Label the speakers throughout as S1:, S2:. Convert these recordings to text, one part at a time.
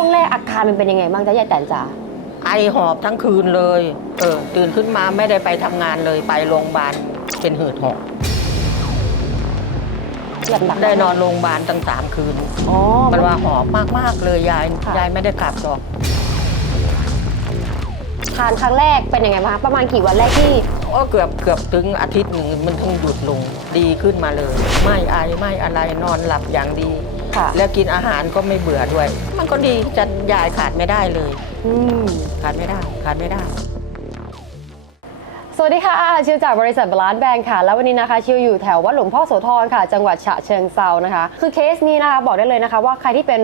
S1: ช่วงแรกอาการมันเป็นยังไงบ้างจ๊ะยายแตนจ๋า
S2: ไอหอบทั้งคืนเลย เออ ตื่นขึ้นมาไม่ได้ไปทำงานเลยไปโรงพยาบาลเป็นหืดหอบ
S1: แบบหนัก
S2: ได้นอนโรงพยาบาลตั้งสามคืน
S1: อ๋อ
S2: มันว่าหอบมากๆเลยยาย
S1: ค่ะ
S2: ยายไม่ได้กลับหรอก
S1: ทานครั้งแรกเป็นยังไงบ้างคะประมาณกี่วันแรกที่
S2: ก็เกือบเกือบถึงอาทิตย์หนึ่งมันถึงหยุดลงดีขึ้นมาเลย ไม่ไอไม่อะไรนอนหลับอย่างดี
S1: ค่ะ
S2: แล้วกินอาหารก็ไม่เบื่อด้วย มันก็ดีจะยายขาดไม่ได้เลย
S1: อืม
S2: ขาดไม่ได้ ขาดไม่ได้
S1: สวัสดีค่ะ ชิวจากบริษัทบาลานซ์แบงค์ค่ะ แล้ววันนี้นะคะชิวอยู่แถววัดหลวงพ่อโสธรค่ะ จังหวัดฉะเชิงเซานะคะ คือเคสนี้นะคะบอกได้เลยนะคะ ว่าใครที่เป็น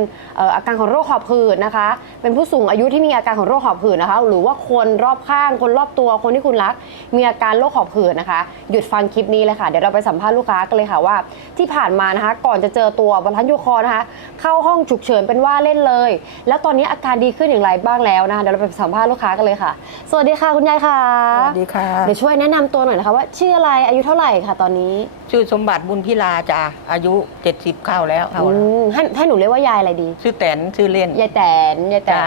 S1: อาการของโรคหอบหืดนะคะ เป็นผู้สูงอายุที่มีอาการของโรคหอบหืดนะคะ หรือว่าคนรอบข้างคนรอบตัวคนที่คุณรัก มีอาการโรคหอบหืดนะคะ หยุดฟังคลิปนี้เลยค่ะ เดี๋ยวเราไปสัมภาษณ์ลูกค้ากันเลยค่ะว่า ที่ผ่านมานะคะ ก่อนจะเจอตัวบรรทัดยูคอนะคะ เข้าห้องฉุกเฉินเป็นว่าเล่นเลย แล้วตอนนี้อาการดีขึ้นอย่างไรบ้างแล้วนะคะเดี๋ยวเราไปสัมภาษณ์ลูกค้ากันเลยค่ะ สวัสดีค่ะคุณยายค่ะ
S2: สวัสดีค่ะ
S1: เดี๋ยวช่วยแนะนำตัวหน่อยนะคะว่าชื่ออะไรอายุเท่าไหร่ค่ะตอนนี้
S2: ชื่อสมบัติบุญพิลาจ้ะอายุ 70 เข้าแล้วเข้า
S1: อื
S2: แล้ว
S1: มให้ให้หนูเรียกว่ายายอะไรดี
S2: ชื่อแตนชื่อเล่น
S1: ยายแตนยายแตน
S2: จ้า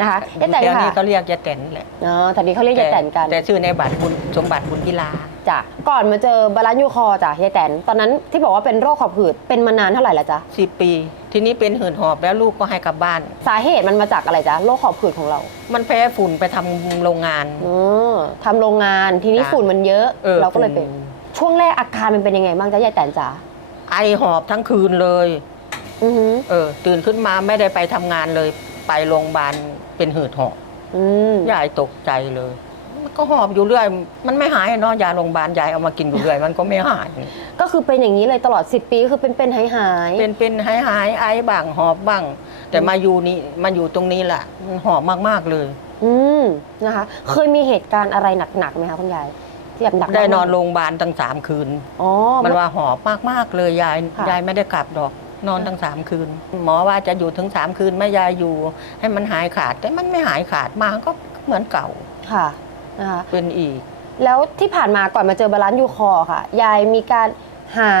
S1: นะคะยายแตน
S2: เดี๋ยว
S1: ค่ะ
S2: นี้เขาเรียกยายแตนแหละ
S1: อ๋อแต่นี้เขาเรียกยายแตนกัน
S2: แต่ชื่อในบัตรบุญสมบัติบุญพิลา
S1: จ้ะก่อนมาเจอบาลานซ์ยูคอจ้ะยายแตนตอนนั้นที่บอกว่าเป็นโรคขอบหืดเป็นมานานเท่าไหร่ละจ๊ะ
S2: 10 ปี ทีนี้เป็นหืดหอบแล้วลูกก็ให้กลับบ้าน
S1: สาเหตุมันมาจากอะไรจ๊ะโรคขอบหืดของเรา
S2: มันแพ้ฝุ่นไปทำโรงงาน
S1: อ๋อทำโรงงานทีนี้
S2: จ้ะ
S1: ฝุ่นมันเยอะ
S2: ออ
S1: เราก็เลยเป็น
S2: ฝุ่
S1: ช่วงแรกอาการมันเป็นยังไงบ้างจ๊ะยายแตนจ๋า
S2: ไอหอบทั้งคืนเลย
S1: อือหือ
S2: เออ ตื่นขึ้นมาไม่ได้ไปทำงานเลย ไปโรงพยาบาลเป็นหืดหอบ
S1: อืม
S2: ยายตกใจเลย มันก็หอบอยู่เรื่อย มันไม่หายเนาะยาโรงพยาบาลยายเอามากินอยู่เรื่อยมันก็ไม่หาย
S1: ก็คือเป็นอย่างนี้เลยตลอด 10 ปีคือเป็นเป็นหายหายๆ
S2: เป็นเป็นหายหายไอบ้างหอบบ้าง แต่มาอยู่นี่มาอยู่ตรงนี้แหละมันหอบมากๆเลย
S1: อืมนะคะ เคยมีเหตุการณ์อะไรหนักๆไหมคะคุณยายที่แบบหนัก
S2: ได้นอน
S1: มาก
S2: โรงพยาบาลตั้งสามคืน
S1: ๆอ๋อ
S2: มันว่าหอบมากๆเลยยาย
S1: ค่ะ
S2: ยายไม่ได้กลับดอก นอนตั้งสามคืน หมอว่าจะอยู่ถึงสามคืนไม่ยายอยู่ ให้มันหายขาด แต่มันไม่หายขาดมาก็เหมือนเก่า
S1: ค่ะ นะคะ
S2: เป็นอีก
S1: แล้วที่ผ่านมาก่อนมาเจอบาลานซ์ยูคอร์ค่ะ ยายมีการหา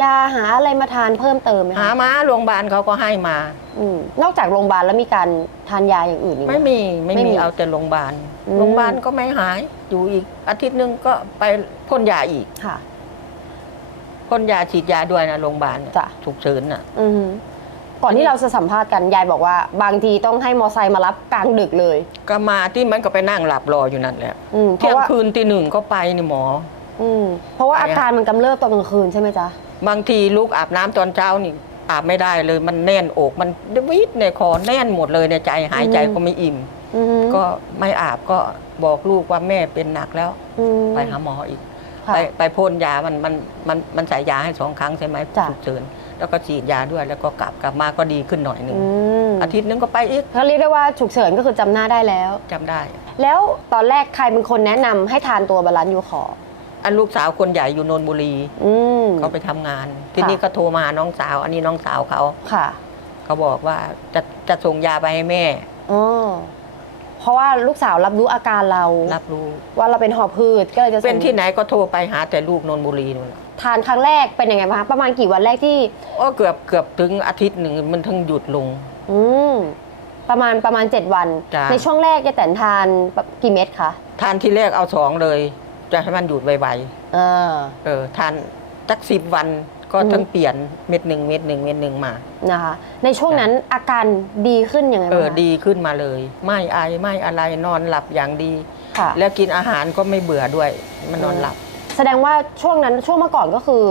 S1: ยาหาอะไรมาทานเพิ่มเติมไหม
S2: หา
S1: คะ
S2: มาโรงพยาบาลเขาก็ให้มา
S1: อืมนอกจากโรงพยาบาลแล้วมีการทานยาอย่างอื่นอีกห
S2: ไม่มีไม่
S1: ไม่มี
S2: มีเอาแต่โรงพยาบาล
S1: อืม
S2: โรงพยาบาลก็ไม่หายอยู่อีกอาทิตย์หนึงก็ไปพ่นยาอีก
S1: ค่ะ
S2: พ่นยาฉีดยาด้วยนะโรงพยาบาลน่ะ
S1: จ้ะ
S2: ฉุกเฉินน่ะ
S1: อือหือ ก่อนที่เราจะสัมภาษณ์กันยายบอกว่า บางทีต้องให้มอไซค์มารับกลางดึกเลย
S2: ก็มาที่มันก็ไปนั่งหลับรออยู่นั่นแหละ
S1: อืมเพ
S2: เที่ย
S1: ราะ
S2: ง
S1: ว่า
S2: คืนตีหนึ่งก็ไปนี่หมอ
S1: อืมเพราะว่า
S2: ไป
S1: อา
S2: อะ
S1: การมันกำเริบตอนกลางคืนใช่ไหมจ๊ะ
S2: บางทีลูกอาบน้ำตอนเช้านี่อาบไม่ได้เลยมันแน่นอกมันวิดในคอแน่นหมดเลยในใจหายใจ
S1: อืม
S2: ก็ไม่อิ่ม
S1: อือหือ
S2: ก็ไม่อาบก็บอกลูกว่าแม่เป็นหนักแล้ว
S1: อืม
S2: ไปหาหมออีก
S1: ค่ะ
S2: ไปไปพ่นยามันมันมันมันใส่ยาให้สองครั้งใช่ไหม
S1: จ้ะ
S2: ฉุกเฉิน แล้วก็ฉีดยาด้วย แล้วก็กลับกลับมาก็ดีขึ้นหน่อยหนึ่ง
S1: อืม
S2: อาทิตย์นึงก็ไปอีก
S1: เขาเรียกได้ว่าฉุกเฉินก็คือจำหน้าได้แล้ว
S2: จำได้
S1: แล้วตอนแรกใครเป็นคนแนะนำให้ทานตัวบาลานซ์ยูคอร์
S2: อันลูกสาวคนใหญ่อยู่นนทบุรี
S1: อืม
S2: เขาไปทำงาน ที
S1: ค่ะ
S2: นี้ก็โทรมาน้องสาว อันนี้น้องสาวเขา
S1: ค่ะ
S2: เขาบอกว่าจะจะส่งยาไปให้แม่
S1: อ๋อเพราะว่าลูกสาวรับรู้อาการเรา
S2: รับรู้
S1: ว่าเราเป็นหอบพืชก็เลยจะส่ง
S2: เป็นที่ไหนก็โทรไปหาแต่ลูกนนทบุรีนู่นน่ะ
S1: ทานครั้งแรกเป็นยังไงบ้างคะประมาณกี่วันแรกที่
S2: ก็เกือบเกือบถึงอาทิตย์หนึ่งมันทั้งหยุดลง
S1: อืมประมาณประมาณ 7 วัน
S2: จ้ะ
S1: ในช่วงแรกจะแต่นทานกี่เม็ดคะ
S2: ทานที่แรกเอาสองเลย จะให้มันหยุดไว
S1: อ่า
S2: ๆเออทานสักสิบวันก็
S1: อืม
S2: ทั้งเปลี่ยนเม็ดหนึ่งเม็ดหนึ่งเม็ดหนึ่งมา
S1: นะคะ ในช่วงนั้นอาการดีขึ้นยังไง
S2: เอ
S1: บ้าง
S2: อ
S1: คะ
S2: ดีขึ้นมาเลย ไม่ไอไม่อะไรนอนหลับอย่างดี
S1: ค่ะ
S2: แล้วกินอาหารก็ไม่เบื่อด้วย มันนอนหลับ
S1: แสดงว่าช่วงนั้นช่วงเมื่อก่อนก็คือ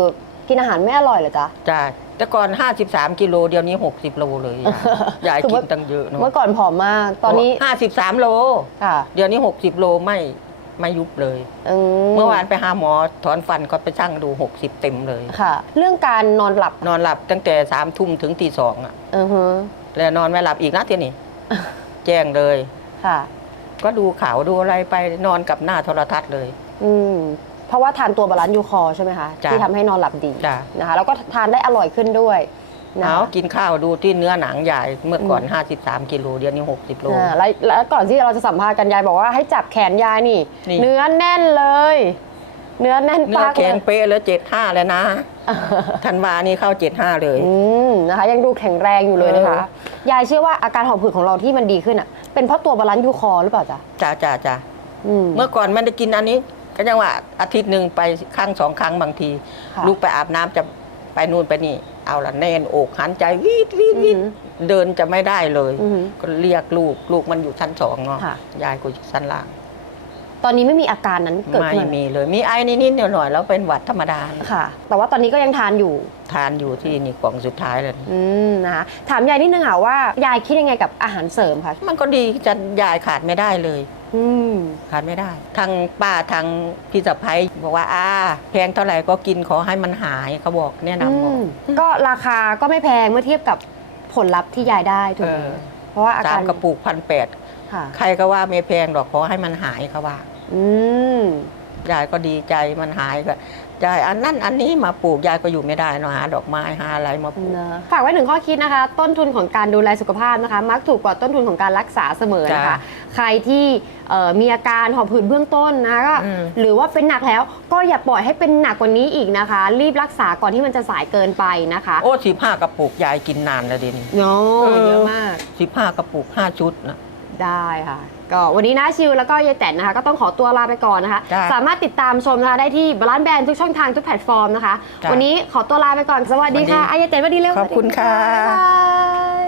S1: กินอาหารไม่อร่อยเหรอจ๊ะ
S2: จ้าแต่ก่อน 53 กิโลเดี๋ยวนี้ 60โลเลยยายยาย
S1: คือ
S2: กิ
S1: ว่า
S2: นตั้งเยอะเนอะ
S1: เมื่อก่อนผอมมากตอนนี้
S2: 53 โล
S1: ค่ะ
S2: เดี๋ยวนี้ 60 โลไม่ไม่ยุบเลย
S1: อื
S2: เมื่อวานไปหาหมอถอนฟันก็ไปชั่งดู 60 เต็มเลย
S1: ค่ะ เรื่องการนอนหลับ
S2: นอนหลับตั้งแต่สามทุ่มถึงตีสองอะ
S1: อือฮึ
S2: แล้วนอนไม่หลับอีกนะทีนี้ แจ้งเลย
S1: ค่ะ
S2: ก็ดูข่าวดูอะไรไปนอนกับหน้าโทรทัศน์เลย
S1: อืม เพราะว่าทานตัวบาลานซ์ยูคอร์ใช่ไหมคะ
S2: จ้ะ
S1: ที่ทำให้นอนหลับดี
S2: จ้ะ
S1: นะคะ แล้วก็ทานได้อร่อยขึ้นด้วยนะ
S2: เอา
S1: คะ
S2: กินข้าวดูที่เนื้อหนังใหญ่เมื่อก่อน
S1: อืม
S2: 53 กิโลเดี๋ยวนี้ 60 โล
S1: อ่าแล้วแล้วก่อนที่เราจะสัมภาษณ์กันยายบอกว่าให้จับแขนยายนี่
S2: นี่
S1: เนื้อแน่นเลย เนื้อแน่น
S2: เนื้อ
S1: ปาก
S2: แข็ง
S1: เลย
S2: เป๊ะแล้วเจ็ดห้าแล้วนะธันวานี่เข้าเจ็ดห้าเลย
S1: อืมนะคะ ยังดูแข็งแรงอยู่เลยนะคะ
S2: เอ
S1: ยายเชื่อว่าอาการหอบหืดของเราที่มันดีขึ้นอะเป็นเพราะตัวบาลานซ์ยูคอร์หรือเปล่าจ๊ะ
S2: จ้าจ้าจ้า
S1: อืม
S2: เมื่อก่อนไม่ได้กินอันนี้ ก็ยังว่าอาทิตย์หนึ่งไปครั้งสองครั้งบางที
S1: ค่ะ
S2: ลูกไปอาบน้ำจะไปนู่นไปนี่ เอาละแน่นอกหันใจวีดวีดวีด
S1: อือหือ
S2: เดินจะไม่ได้เลย
S1: อือหือ
S2: ก็เรียกลูกลูกมันอยู่ชั้นสองเนาะ
S1: ค่ะ
S2: ยายก็อยู่ชั้นล่าง
S1: ตอนนี้ไม่มีอาการนั้นเกิด
S2: ไม่
S1: ขึ้น
S2: มีเลย มีไอ้นิดๆหน่อยๆแล้วเป็นหวัดธรรมดา
S1: ค่ะ แต่ว่าตอนนี้ก็ยังทานอยู่
S2: ทานอยู่ที่นี่กล่องสุดท้ายเลย
S1: อืมนะคะถามยายนิดนึงค่ะว่ายายคิดยังไงกับอาหารเสริมคะ
S2: มันก็ดีจะยายขาดไม่ได้เลย
S1: อืม
S2: ขาดไม่ได้ ทางป้าทางพี่สะพ้ยบอกว่าอาแพงเท่าไหร่ก็กินขอให้มันหายเขาบอกแนะนำบอก
S1: อืมก็ราคาก็ไม่แพงเมื่อเทียบกับผลลัพธ์ที่ยายได้ถูกไหม
S2: เออ
S1: เพราะว่าอา
S2: สา
S1: การ
S2: มกระปุกพันแปด
S1: ค่ะ
S2: ใครก็ว่าไม่แพงหรอกขอให้มันหายเขาว่า
S1: อืม
S2: ยายก็ดีใจมันหายก็ ยายอันนั้นอันนี้มาปลูกยายก็อยู่ไม่ได้เนาะหาดอกไม้หาอะไรมาปลูก
S1: นะฝากไว้หนึ่งข้อคิดนะคะ ต้นทุนของการดูแลสุขภาพนะคะ มักถูกกว่าต้นทุนของการรักษาเสมอนะคะ
S2: จ้ะ
S1: ใครที่เอ่อมีอาการหอบหืดเบื้องต้นนะคะก็
S2: อืม
S1: หรือว่าเป็นหนักแล้วก็อย่าปล่อยให้เป็นหนักกว่านี้อีกนะคะ รีบรักษาก่อนที่มันจะสายเกินไปนะคะ
S2: โอ้สิบห้ากระปุกยายกินนานแล้วเดิน
S1: โอ้
S2: เออ
S1: เยอะมาก
S2: สิบห้ากระปุกห้าชุดนะ
S1: ได้ค่ะ ก็วันนี้นะชิวแล้วก็ยายแตนนะคะ ก็ต้องขอตัวลาไปก่อนนะคะ
S2: จ้ะ
S1: สามารถติดตามชมนะคะได้ที่บาลานแบนทุกช่องทางทุกแพลตฟอร์มนะคะ
S2: จ้ะ
S1: วันนี้ขอตัวลาไปก่อนสวัสดีค่ะ
S2: สวัสดี
S1: อายายแตนสวัสดีเร็ว
S2: ขอบคุณค่ะ
S1: สวัสดีค่ะบ๊ายบาย